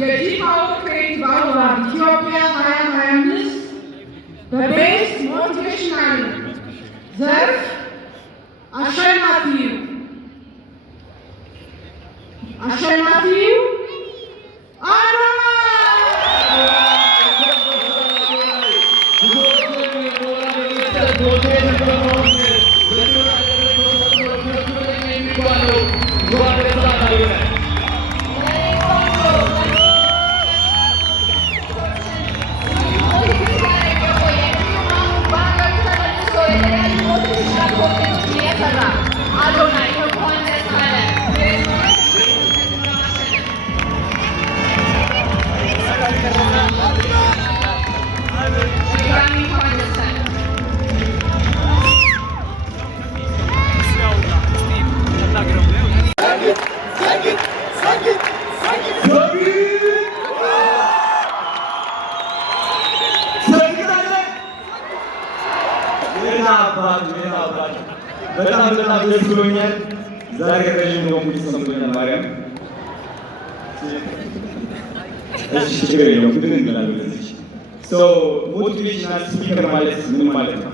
የጂፓወር ክሬቲቭ አዋርድ ኢትዮጵያ 2025 በቤስት ሞቲቬሽናል ዘርፍ አሸናፊው በጣም ደስ ብሎኛል። ዛሬ ረዥም ነው ሙሉ ሰምቶኛል። ማርያም እሺ ችግር የለውም ግን እንላለን ለዚህ ሞቲቬሽናል ስፒከር ማለት ምን ማለት ነው?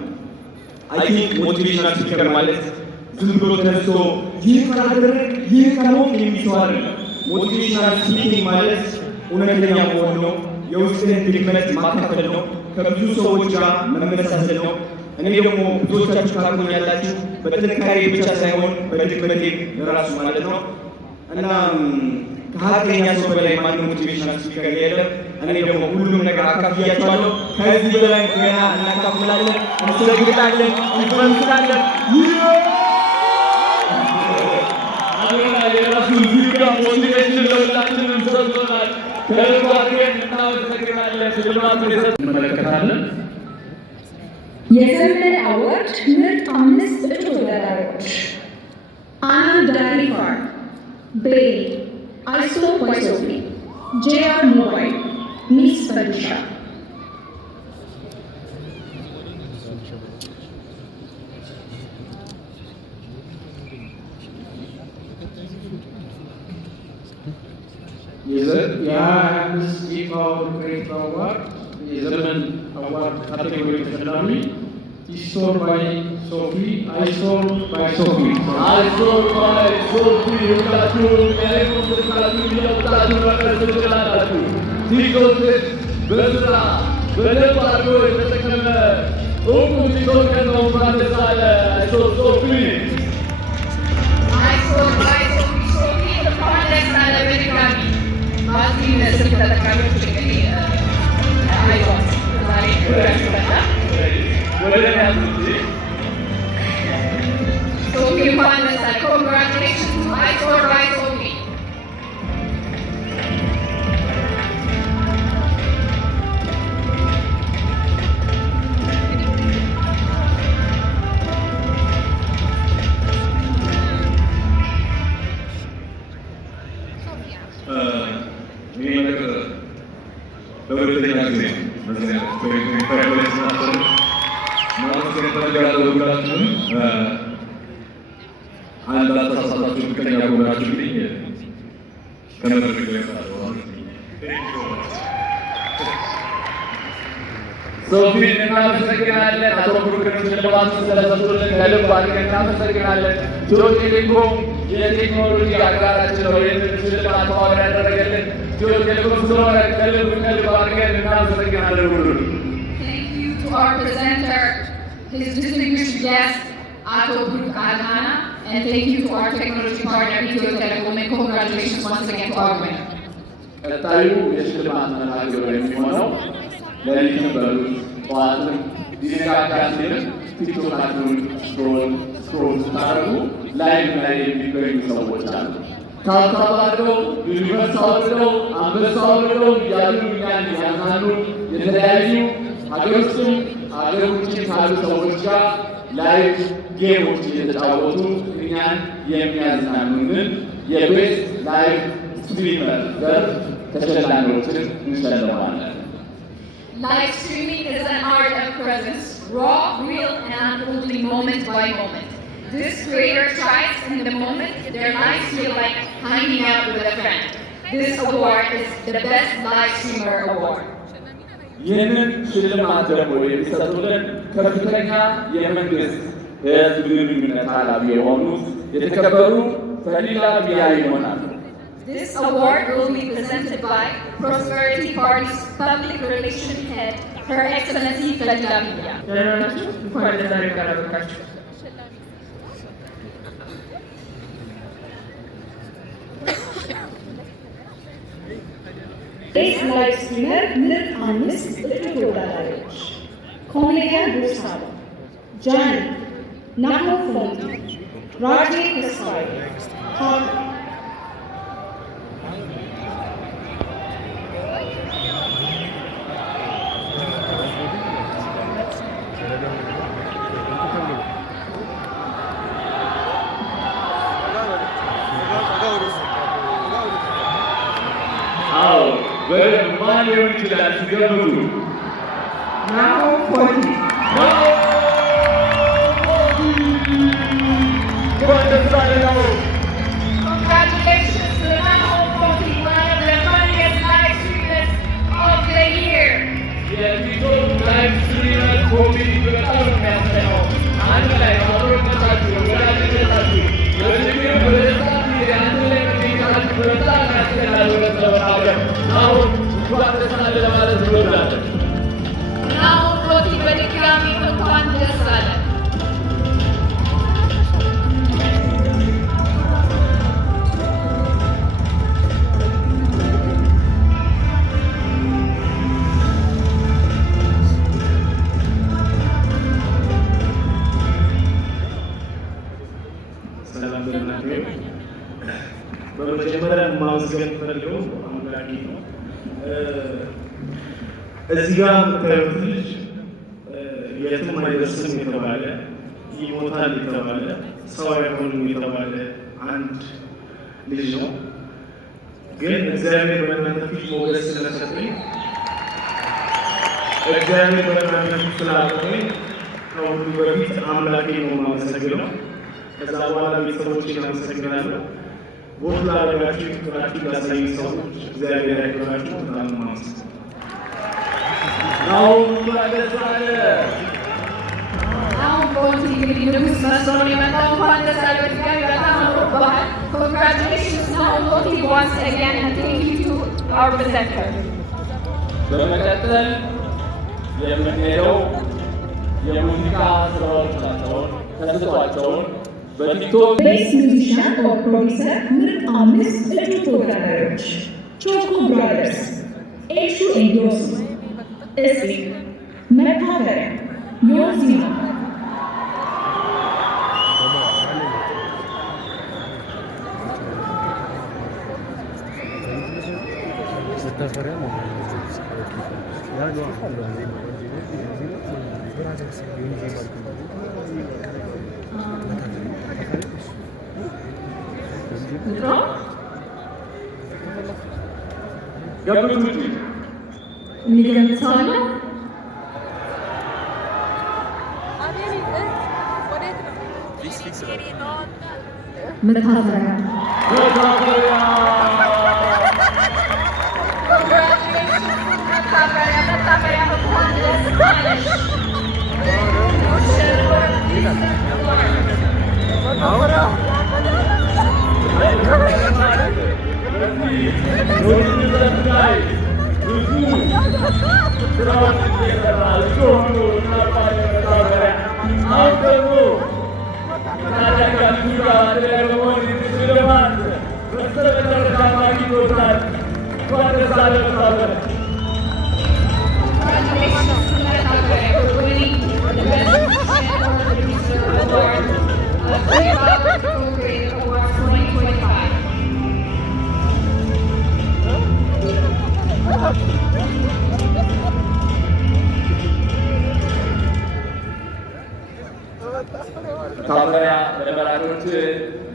አይ ቲንክ ሞቲቬሽናል ስፒከር ማለት ዝም ብሎ ተነስቶ ይህ ካላደረግ ይህ ካልሆንክ የሚል ሰው አይደለም። ሞቲቬሽናል ስፒኪንግ ማለት እውነተኛ መሆን ነው። የውስጥህን ድክመት ማካፈል ነው። ከብዙ ሰዎች ጋር መመሳሰል ነው። እኔ ደግሞ ብዙዎቻችሁ ታውቁኛላችሁ በጥንካሬ ብቻ ሳይሆን በድክመቴም ለራሱ ማለት ነው እና ከሀቀኛ ሰው በላይ ማንም ሞቲቬሽናል ስፒከር የለም። እኔ ደግሞ ሁሉም ነገር አካፍያችኋለሁ። ከዚህ በላይ ገና እናካፍላለን፣ እንሰግጣለን፣ እንፈምሳለን። የራሱ ዚጋ ሞቲቬሽን ለሁላችንም ሰጥቶናል። ከልብ አድርገን እናመሰግናለን። ሽልማቱን እንመለከታለን። የዘመን አዋርድ ምርጥ 5 እጩ ተወዳዳሪዎች አና ዳሪፋር፣ ቤሊ አይሶ ባይሶፊ፣ ጄአር ሞባይል፣ ሚስ ፈንዲሻ። የአምስት ጂፓወር ክሬቲቭ አዋርድ የዘመን አዋርድ ካቴጎሪ ተሸላሚ ኢስቶር ባይ ሶፊ፣ አይሶር ባይ ሶፊ፣ አይሶር ባይ ሶፊ። ሁላችሁም ያለቁምታችሁ እያወጣችሁ መቅረስ ትችላላችሁ። ቲክቶክ በስራ በደንብ አድርጎ የተጠቀመ እውቁ ቲክቶከር ነው። እንኳን ደስ አለ አይሶር ሶፊ። አይሶር ባይ ሶፊ እንኳን ደስ አለ። በድጋሚ በዚህ ስልክ ተጠቃሚዎች እንግዲህ አይዞን ዛሬ ወደ ሶፊ እንኳን ደስ አለ። ኮንግራቹሌሽን ቱ አይሶር ባይ ሶፊ። ይህ ነገር ለሁለተኛ ጊዜ ማመስገን እፈልጋለሁ። ሁላችሁም አንድ አልተሳሳታችሁ ምቀኛ ከሆናችሁልኝ ከመድረክ ላይ ሶፊን እናመሰግናለን። አቶ ብሩክን ሽልማት ስለሰጡልን ከልብ አድርገን እናመሰግናለን። ኢትዮ ቴሌኮም የቴክኖሎጂ አጋራችን ነው። ይህንን ሽልማት ተዋቅሮ ያደረገልን ኢትዮ ቴሌኮም ስለሆነ ከልብ አድርገን እናመሰግናለን። ሁሉን Thank you to our presenter, his distinguished guest, Ato Bruk Adhana, and thank you to our technology partner, Ethio Telecom, and congratulations once again to our winner. ቀጣዩ የሽልማት መርሃ ግብር የሚሆነው ለሊትም በሉት ጠዋትም ሊነጋጋ ሲልም ቲክቶካችሁን ስክሮል ስታደርጉ ላይቭ ላይ የሚገኙ ሰዎች አሉ። ታብታብ አድርገው ዩኒቨርስ አውርደው አንበሳ አውርደው እያሉ እኛን ያዝናኑ የተለያዩ ሀገር ውስጥም ሀገር ውጭም ካሉ ሰዎች ጋር ላይቭ ጌሞች እየተጫወቱ እኛን የሚያዝናኑንን የቤስት ላይቭ ስትሪመር ዘርፍ ተሸላሚዎችን እንሸልማለን። Live streaming is an art of presence, raw, real, and unfolding moment by moment. This creator thrives in the moment their lives feel like hanging out with a friend. this award is the Best Live Streamer Award. ይህንን ሽልማት ደግሞ የሚሰጡልን ከፍተኛ የመንግስት የህዝብ ግንኙነት ኃላፊ የሆኑት የተከበሩ ፈሊላ ቢያ ይሆናሉ። This award will be presented by Prosperity Party's Public Relations Head, Her Excellency Felila Biya. Best Live Streamer ምርጥ 5 እጩ ተወዳዳሪዎች ኮሜዲያን ጉሳባ፣ ጃኒ፣ ናሆም ፎንቲ፣ ራጄ ተስፋዬ፣ ሀብ ማን ሊሆን ይችላል ሲገምቱ? Nahoum Fonty. Congratulations to Nahoum Fonty, one of the funniest live streamers of the year. የቲክቶክ ላይቭ ስትሪመር ኮሚቴ በጣም የሚያስጠላው አንድ ላይ አብሮነታችሁ ወዳጅነታችሁ በችግር በደስታ ጊዜ አንድ ላይ መገኘታችሁ በጣም ያስጠላል። ለመናገር አሁን እንኳን ደስ አለ ለማለት እንወዳለን። Nahoum Fonty በድጋሚ እንኳን ደስ አለ። ሰላም ለእናንተ። በመጀመሪያ ማመስገን ፈልገው አምላኬ ነው። እዚህ ጋር የምታዩት ልጅ የትም አይደርስም የተባለ ይሞታል የተባለ ሰው አይሆንም የተባለ አንድ ልጅ ነው። ግን እግዚአብሔር በእናንተ ፊት ሞገስ ስለሰጠኝ፣ እግዚአብሔር በእናንተ ፊት ስላቆመኝ ከሁሉ በፊት አምላኬ ነው የማመሰግነው። ከዛ በኋላ ቤተሰቦቼን አመሰግናለሁ። ቦት ላደረጋችሁ ፍቅራችሁ ላሳዩ ሰዎች እግዚአብሔር ያክብራችሁ። በጣም ማመሰግናለሁ። ናሆም እንኳን ደስ አለ። Nahoum Fonty እንግዲህ ንጉስ መስሎ ነው የመጣው። እንኳን ደስ አለ በድጋሚ በጣም አምሮብሃል። Congratulations Nahoum Fonty once again and thank you to our presenter. በመቀጠል የምንሄደው የሙዚቃ ስራዎቻቸውን ተስጧቸውን በቲክቶክ ቤስት ሚውዚሽያን ኦር ፕሮዲውሰር ምርጥ 5 እጩ ተወዳዳሪዎች ቾኮ ብራዘርስ፣ ኤሹ ኤንዶርስ፣ እስሪ፣ መታፈሪያ፣ ዮዚማ ገምቱ እንጂ የሚገርም ሰው አለ? መታፈሪያ መታፈሪያ Congratulations መታፈሪያ እንኳን ደስ አለሽ። Congratulations to Metaphoric for winning the Best Producer Award of Viva Co-Creative Awards 2025. መታፈሪያ ለመራጮች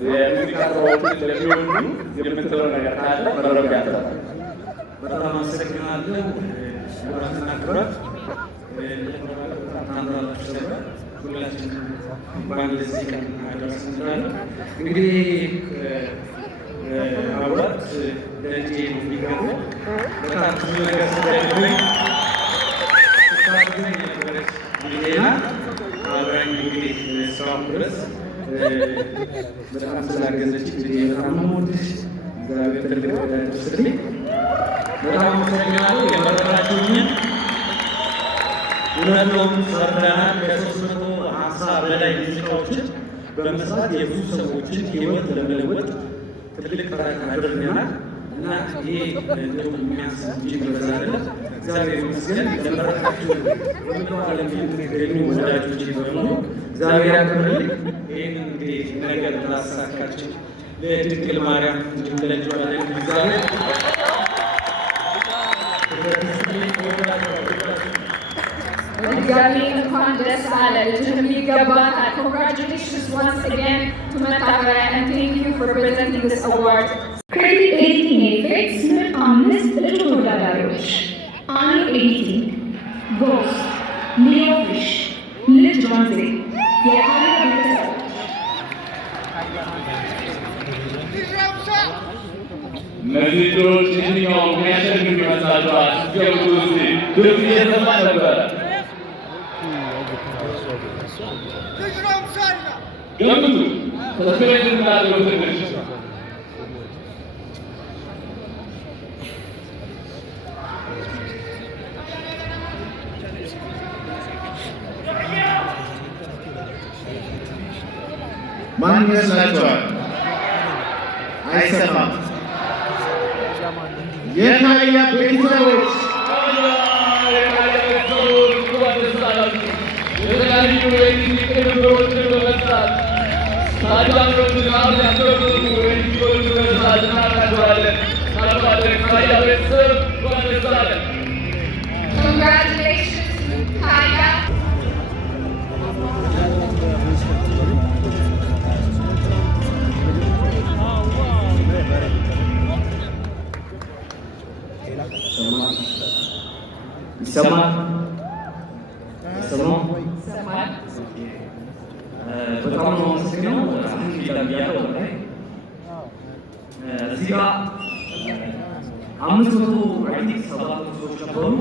የሙዚቃ ስራዎችን ለሚወዱ የምትለው ነገር ካለ መረጃ ያሰጣል። በጣም አመሰግናለሁ። ክቡራትና ክቡራት ታምራላችሁ ሰራ ሁላችንም እንኳን ለዚህ ቀን አደረሰን እንላለን። እንግዲህ አዋርድ ደጄ የሚገቡ በጣም ብዙ ነገር ስለደረሰኝ ስታግዘኝ የነበረች ልጄና አብራኝ እንግዲህ እስካሁን ድረስ በጣም ስላገዘች ልጄ በጣም ነው የምወድሽ። እግዚአብሔር ትልቅ ያድርስልኝ። በጣም አመሰግናለሁ። የመረጣችሁኝን እውነቱን ሰርተናል። ከ350 በላይ ሙዚቃዎችን በመስራት የብዙ ሰዎችን ሕይወት ለመለወጥ ትልቅ ጥረት አድርገናል እና ይሄ እንደውም የሚያንስ እንጂ በዛ አይደለም። እግዚአብሔር ይመስገን። ለመረጣችሁ በመላው ዓለም የምትገኙ ወዳጆች በሙሉ እግዚአብሔር ያክብርልኝ። ይህን እንግዲህ ነገር ላሳካችሁ ለድንግል ማርያም እንዲሁም ለልጇ እግዚአብሔር Congratulations once again to Matagara and thank you for presenting this award. Credit editing effects में 5 ተወዳዳሪዎች አኒ ኤዲቲንግ ጎስት ኒዮፊሽ ልጅ ዋንዜ የአኒ ቤተሰቦች እነዚህ ልጆች የትኛው የሚያሸንፍ ይመስላችኋል? ገብቱ እስኪ ድምፅ እየሰማ ነበረ። ገምቱ ተስክሬት እንዳለው ትንሽ ማን ይመስላችኋል? አይሰማም። የታያ ቤተሰቦች የተለያዩ የኢትዮጵያ ቅንብሮችን በመስራት ታዳሚዎችን አብያቸውን ወይቶች በመስራት እናቀርባለን። ታያ ቤተሰብ እንኳን ደስ አለን። Congratulations, Kaya. ይሰማል? በጣም ነው የማመሰግነው። ብያለሁ። እዚህ ጋር 500 700 ሰዎች ነበሩ።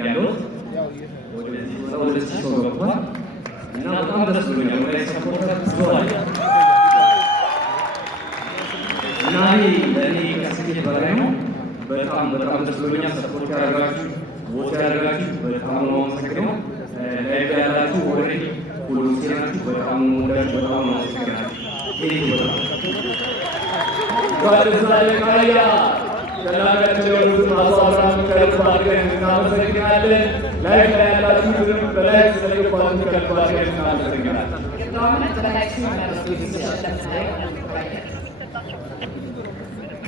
ያለሁት ወደዚህ ወደ 1000 ሰው ገብቷል እና በጣም ደስ ብሎኛል። ወደ ሰፖርተር ብዙዋል እና ለእኔ ከስኬት በላይ ነው። በጣም ደስ ብሎኛል። ሰፖርት ያደረጋችሁ ቦታ ያደረጋችሁ በጣም ነው የማመሰግነው። ላይቭ ያላችሁ ኦልሬዲ ሁሉም ሲናችሁ በጣም ወዳችሁ በጣም ነው የማመሰግናችሁ። ጓደኛ ከላጋቸው የሆኑትን አሳብራን ከልብ አድርገን እናመሰግናለን። ላይቭ ላይ ያላችሁትንም በላይ ስለገባችሁ ከልብ አድርገን እናመሰግናለን።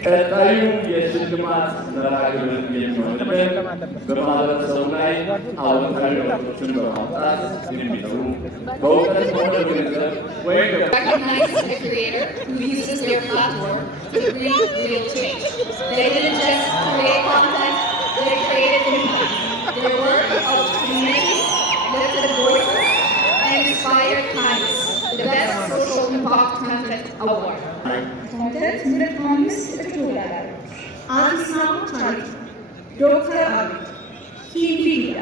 ቀጣዩ የሽልማት መርሃ ግብር የሚሆንበት በማህበረሰቡ ላይ አዎንታዊ ለውጦችን በማምጣት የሚሰሩ በእውቀት ሆነ በገንዘብ ወይም Recognize the creator who uses their platform to bring real change. They didn't just create content, they created impact. Their work helped communities, lifted voices, and inspired kindness. The Best Social Impact Content Award. ኮንተንት ምርጥ 5 ተወዳዳሪዎች አዲስ አበባ ታሪክ ዶክተር አብይ ሂንዲያ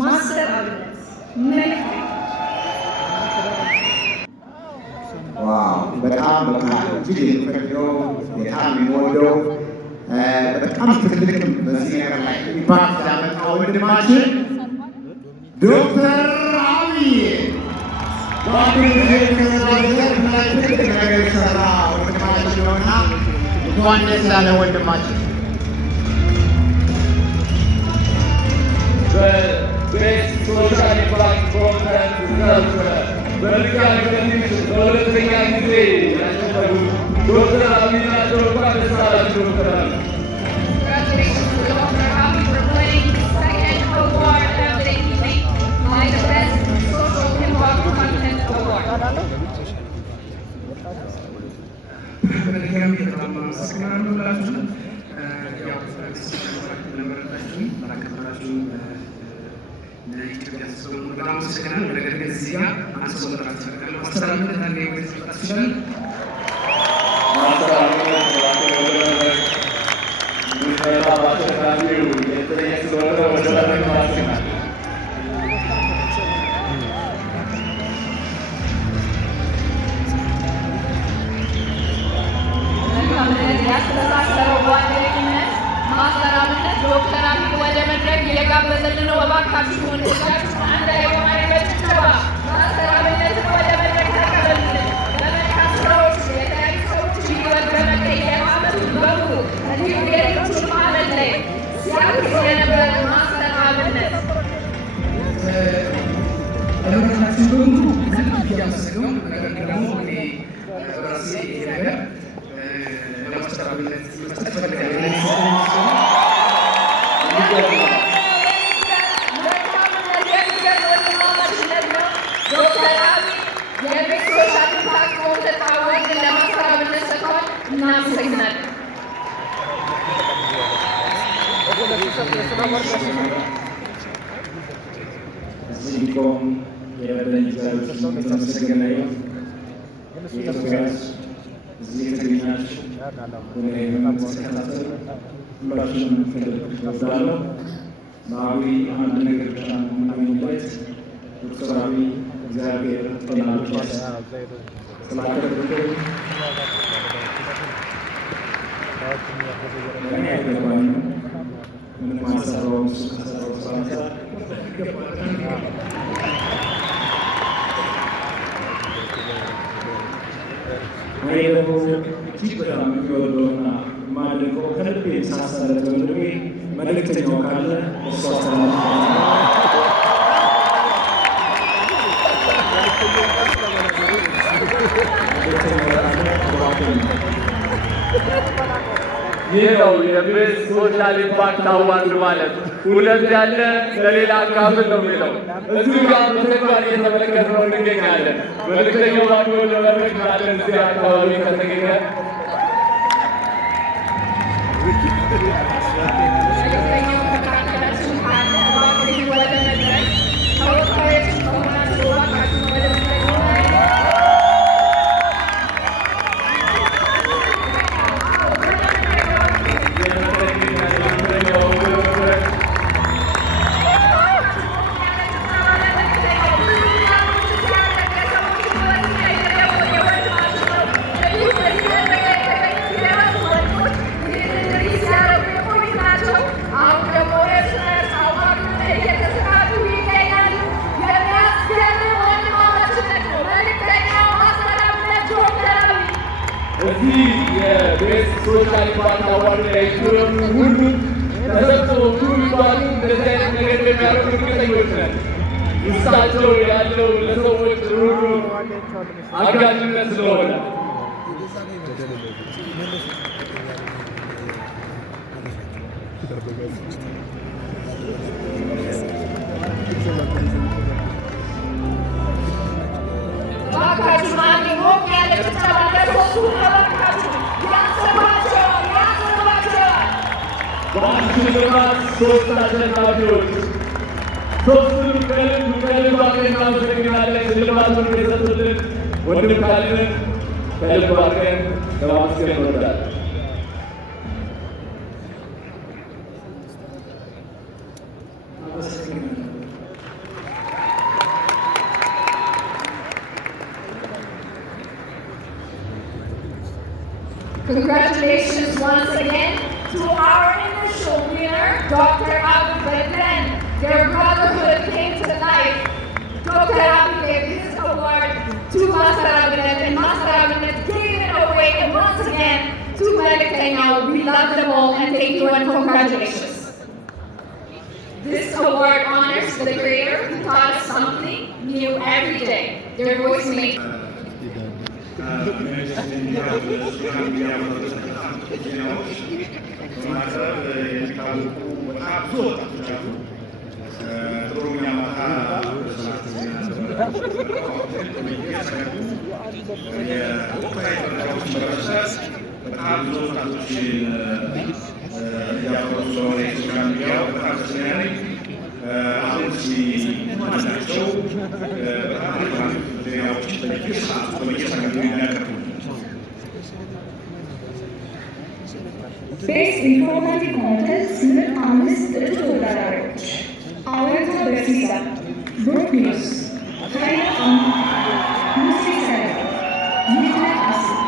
ማስተር አብነት መልክ ዋው በጣም እጅግ የምፈልገው በጣም የምወደው በጣም ትልቅ በዚህ ነገር ላይ ኢምፓክት ያመጣ ወንድማችን ዶክተር አብይ እንኳን ደስ ያለ ወንድማችን። በቤስት ሶሻል ኢምፓክት ኮንፈረንስ ዘርፍ በድጋሚ ለሁለተኛ ጊዜ ያሸነፉት ዶክተር አብይ ናቸው። እንኳን ደስ አላችሁ ዶክተር አብይ። Congratulations to Dr. Abiy for winning the second award of the evening, like the Best Social Impact Content Award. በድጋሚ በጣም አመሰግናለሁ ሁላችሁንም። ያው ለመረጣችሁኝ ላከበራችሁኝ ለኢትዮጵያ ሕዝብ በጣም አመሰግናለሁ። ነገር ግን እዚህ ጋር አንድ ሰው መጥራት እፈልጋለሁ። ማስተላለፍ አንዴ መጥራት ይችላል። ለማድረግ እየጋበዘልን ነው። እባካችሁ ወንድሞቻችሁ አንድ ላይ በማድረግ በጭብጨባ ማስተር አብነትን ወደ መድረክ ተቀበሉልን። በመልካም ስራዎች የተለያዩ ሰዎች ሕይወት በመቀየር ዓመቱን በሙሉ እንዲሁም የሌሎቹን ዓመት ላይ ሲያግዝ የነበረ ማስተር አብነት ለመድረካችን በሙሉ ልብ እያመሰገው ነገር ደግሞ እኔ ራሴ ይሄ ነገር ለማስተር አብነት መስጠት ፈልጋለሁ። እዚህ ሊቆም የረዳኝ እግዚአብሔር ስም የተመሰገነ ይሁን። የኢትዮጵያ ሕዝብ እዚህ የተገኛችሁ ወይም ተከታተሉ ሁላችሁንም ፈልግ እወዳለሁ። በአብይ አንድ ነገር ብቻ ነው የምናገኝበት። ዶክተር አብይ እግዚአብሔር ጤና ልኳስ ስላከበርከኝ ለእኔ አይገባኝም። ምንም አልሰራውም። እሱ ከሰራው ስራ አንፃር እኔ ደግሞ እጅግ በጣም የሚወደውና የማደንቀው ከልቤ ሳሳለት ወንድሜ መልእክተኛው ካለ እሱ ይህ ነው የቤስት ሶሻል ኢምፓክት አዋርድ ማለት። ሁለት ያለ ለሌላ አካፍል ነው የሚለው። እዚህ ጋር በተግባር እየተመለከትነው እንገኛለን። መልእክተኛው ባዶ ለመድረክ ካለን እዚህ አካባቢ ከተገኘ እዚህ የቤስት ሶሻል ኢምፓክት አዋርድ ላይ ሁሉ ተሰብስቦ ሁሉ እንደዚህ አይነት ነገር እንደሚያደርጉ እርግጠኞች ነን። ውስጣቸው ያለው ለሰዎች ሁሉ አጋዥነት ስለሆነ በአንድ ሶስት አሸናፊዎች ሶስቱንም ከልብ አድርገን እናመሰግናለን። ሽልማቱን የሰጡልን ወንድም ካለን ከልብ አድርገን ለማመስገን እንወዳለን። Congratulations once again to our initial winner, Dr. Abu Bakran. Their brotherhood came to life. Dr. Abu gave this award to Master Abinet, and Master Abinet gave it away once again to Malik Tainao. We love them all and thank you and congratulations. This award honors the creator who taught us something new every day. Their voice made Best Informative Content sınır analiz tawdararoch. Aweta Bersisa, Brook News, Khaira Muslim Center, Midnight Asif.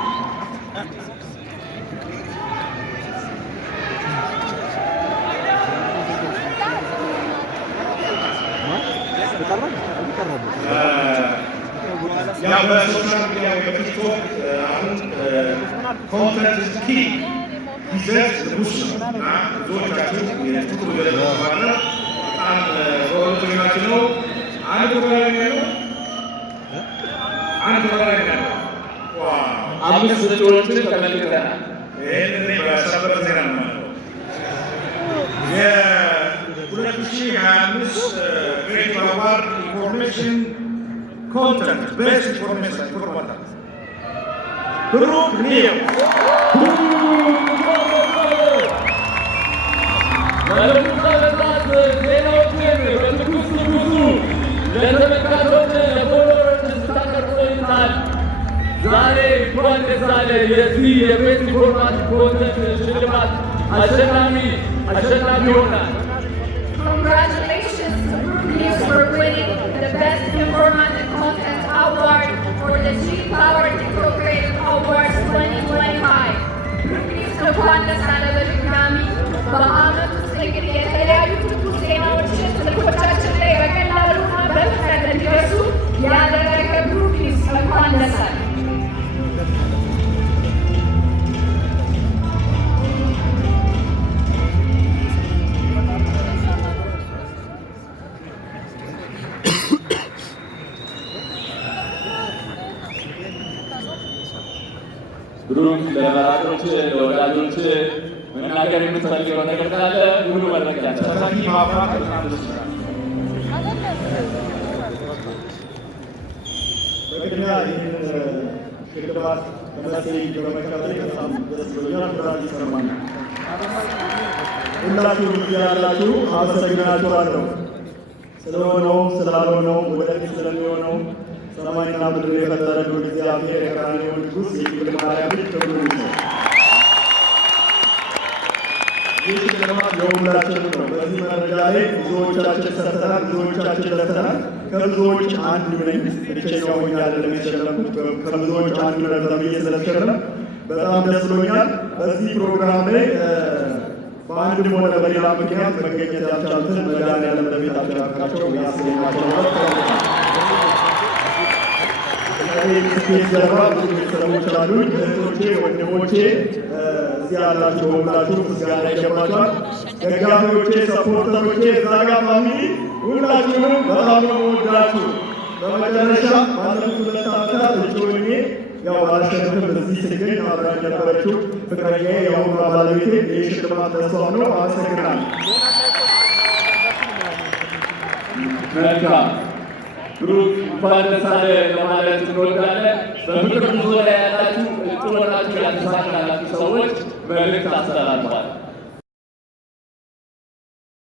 ያው በሶሻል ሚዲያ ወይ በቲክቶክ አሁን ኮንተንት ኪ ይዘት ንጉስ ነው እና ብዙዎቻችሁ የጥሩ ይዘት ለማድረግ በጣም ጎበዞች ነው። አንድ ፕሮግራም ነው አምስት እጩዎችን ተመልክተናል። ይህንን በሰበር ዜና ነው የ2025 ክሬቲቭ አዋርድ ኢንፎርሜሽን ኮንተንት ቤስት ኢንፎርሜሽን ኢንፎርማቲቭ ብሩክ ኒዮ ባለፉት ዓመታት ዜናዎችን በትኩስ ለተመልካቾች ለፎሎወሮች ስታቀርቡ ቆይተሃል። ዛሬ እንኳን ደስ አለህ። የዚህ የቤስት ኢንፎርማቲቭ ኮንተንት ሽልማት አሸናፊ ሆናል። Congratulations to Brook News for winning the Best Informative Content Award for the G-Power Digital Creative Awards 2025. Brook News እንኳን ደስ አለህ በድጋሚ በዓመት ውስጥ እንግዲህ የተለያዩ ትኩስ ዜናዎችን ስልኮቻችን ላይ በቀላሉና በፍጥነት እንዲደርሱ ያደረገ ብሩክ ኒውስ እንኳን ደስ አለህ። ብሩክ ለመራጮች ለወዳጆች መናገር የምትፈልገው ነገር ካለ ሙሉ መድረክ ያንተ። ተሳታፊ ማፍራት በጣም ደስ ይላል። በቅድሚያ ይህንን ሽልማት ከመሰለኝ በመከታተል በጣም ደስ ብሎኛል። ኩራት ይሰማኛል። ሁላችሁም እዚህ ያላችሁ አመሰግናችኋለሁ። ስለሆነውም ስላልሆነውም ወደፊት ስለሚሆነው ሰማይና ምድር የፈጠረ እግዚአብሔር የቀራንዮ ንጉሥ የድንግል ማርያም ልጅ ክብሩ ይሁን። ይህ ሽልማት የሁላችንም ነው። በዚህ መረጃ ላይ ብዙዎቻችን ሰርተናል፣ ብዙዎቻችን ለፍተናል። ከብዙዎች አንዱ ነኝ። ብቸኛው ሆኜ አይደለም የተሸለምኩት። ከብዙዎች አንዱ ነኝ ተብዬ ስለተሸለም በጣም ደስ ብሎኛል። በዚህ ፕሮግራም ላይ በአንድም ሆነ በሌላ ምክንያት መገኘት ያልቻሉትን መድኃኒዓለም ለቤታቸው ያብቃቸው ያስገኛቸው ነው። ስኬት ጀርባ ብዙ ቤተሰቦች አሉኝ። እህቶቼ፣ ወንድሞቼ እዚህ ያላችሁ ሁላችሁ ምስጋና ይገባችኋል። ደጋፊዎቼ፣ ሰፖርተሮቼ፣ ዛጋ ፋሚሊ ሁላችሁንም በጣም ነው የምወዳችሁ። በመጨረሻ ባለፉት 2 ዓመታት እጩ ሆኜ ያው አላሸንፍም እዚህ ስገኝ አብራኝ ነበረችው ፍቅረኛዬ የአሁኗ ባለቤቴ ይህ ሽልማት ለሷም ነው። አመሰግናለሁ። መልካም ብሩክ እንኳን ደስ አለህ ለማለት እንወዳለን። በፍቅር ጉዞ ላይ ያላችሁ እጩ ሆናችሁ ያልተሳካላችሁ ሰዎች መልዕክት አስተላልፈዋል።